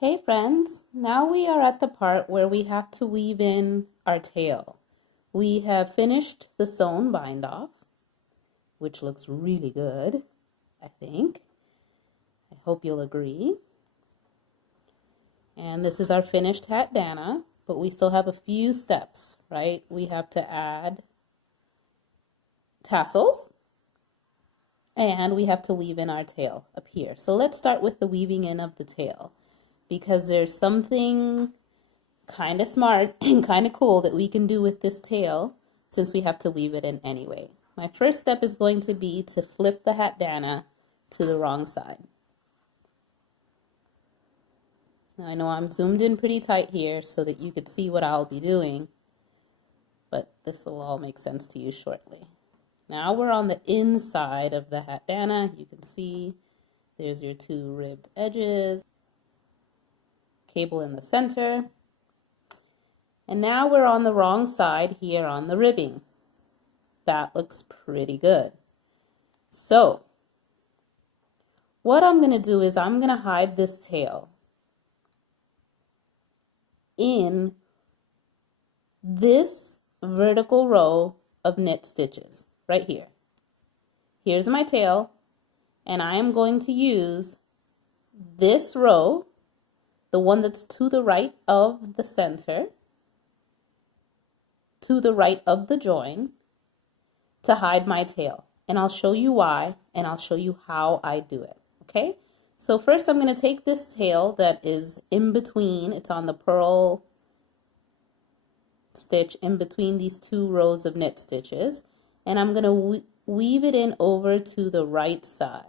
Hey friends, now we are at the part where we have to weave in our tail. We have finished the sewn bind off, which looks really good, I think. I hope you'll agree. And this is our finished Hatdana, but we still have a few steps, right? We have to add tassels and we have to weave in our tail up here. So let's start with the weaving in of the tail because there's something kind of smart and kind of cool that we can do with this tail since we have to weave it in anyway. My first step is going to be to flip the Hatdana to the wrong side. Now I know I'm zoomed in pretty tight here so that you could see what I'll be doing, but this will all make sense to you shortly. Now we're on the inside of the Hatdana. You can see there's your two ribbed edges, cable in the center. And now we're on the wrong side here on the ribbing. That looks pretty good. So what I'm going to do is I'm going to hide this tail in this vertical row of knit stitches right here. Here's my tail, and I am going to use this row, the one that's to the right of the center, to the right of the join, to hide my tail. And I'll show you why, and I'll show you how I do it, okay? So first I'm going to take this tail that is in between, it's on the purl stitch in between these two rows of knit stitches, and I'm going to weave it in over to the right side.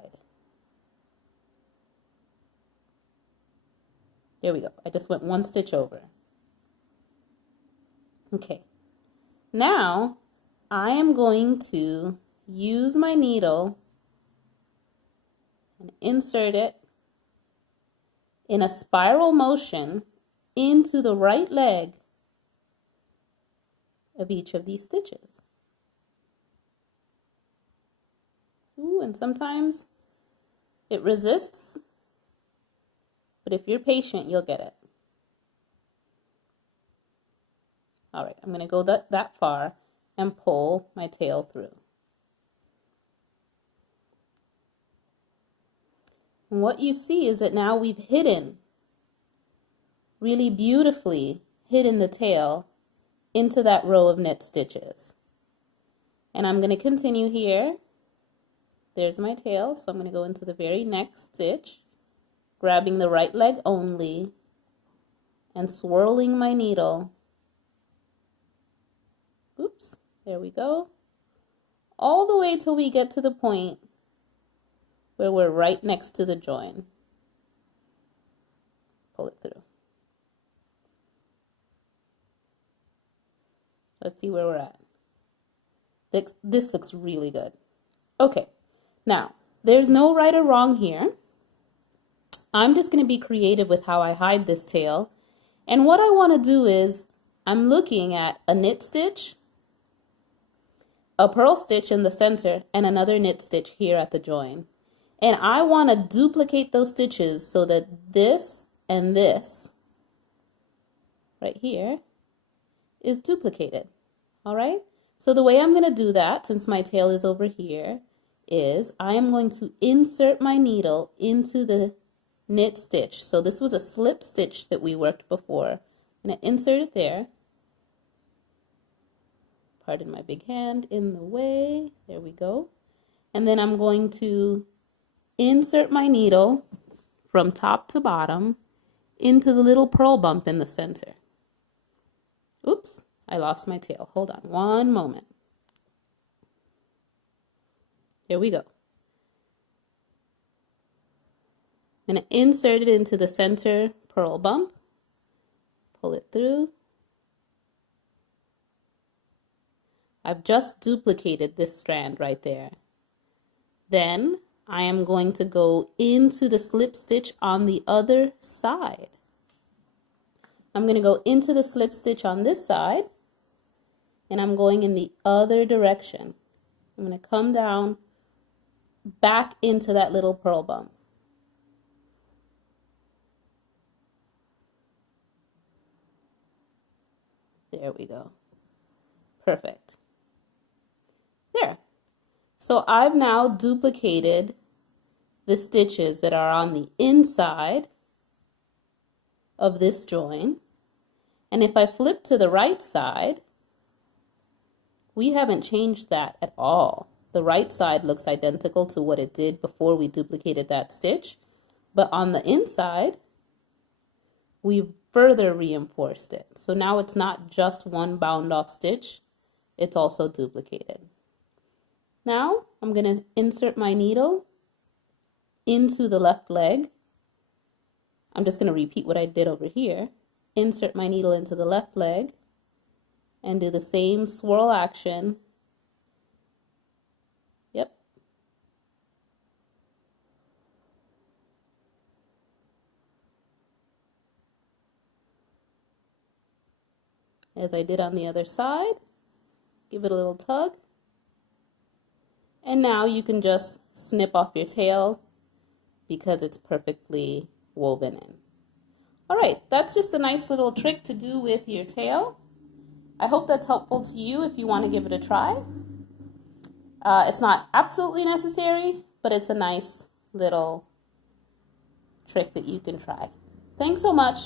There we go. I just went one stitch over. Okay. Now I am going to use my needle and insert it in a spiral motion into the right leg of each of these stitches. Ooh, and sometimes it resists, but if you're patient, you'll get it. All right, I'm going to go that far and pull my tail through. And what you see is that now we've really beautifully hidden the tail into that row of knit stitches. And I'm going to continue here. There's my tail, so I'm going to go into the very next stitch, grabbing the right leg only and swirling my needle. Oops, there we go. All the way till we get to the point where we're right next to the join. Pull it through. Let's see where we're at. This looks really good. Okay, now there's no right or wrong here. I'm just going to be creative with how I hide this tail. And what I want to do is I'm looking at a knit stitch, a purl stitch in the center, and another knit stitch here at the join. And I want to duplicate those stitches so that this and this right here is duplicated. All right? So the way I'm going to do that, since my tail is over here, is I am going to insert my needle into the knit stitch. So this was a slip stitch that we worked before. I'm going to insert it there. Pardon my big hand in the way. There we go. And then I'm going to insert my needle from top to bottom into the little purl bump in the center. Oops, I lost my tail. Hold on one moment. There we go. I'm going to insert it into the center purl bump, pull it through. I've just duplicated this strand right there. Then I am going to go into the slip stitch on the other side. I'm going to go into the slip stitch on this side, and I'm going in the other direction. I'm going to come down back into that little purl bump. There we go. Perfect. There. So I've now duplicated the stitches that are on the inside of this join. And if I flip to the right side, we haven't changed that at all. The right side looks identical to what it did before we duplicated that stitch. But on the inside, we further reinforced it. So now it's not just one bound off stitch, it's also duplicated. Now I'm going to insert my needle into the left leg. I'm just going to repeat what I did over here. Insert my needle into the left leg and do the same swirl action. Yep. As I did on the other side. Give it a little tug. And now you can just snip off your tail because it's perfectly woven in. All right, that's just a nice little trick to do with your tail. I hope that's helpful to you if you want to give it a try. It's not absolutely necessary, but it's a nice little trick that you can try. Thanks so much.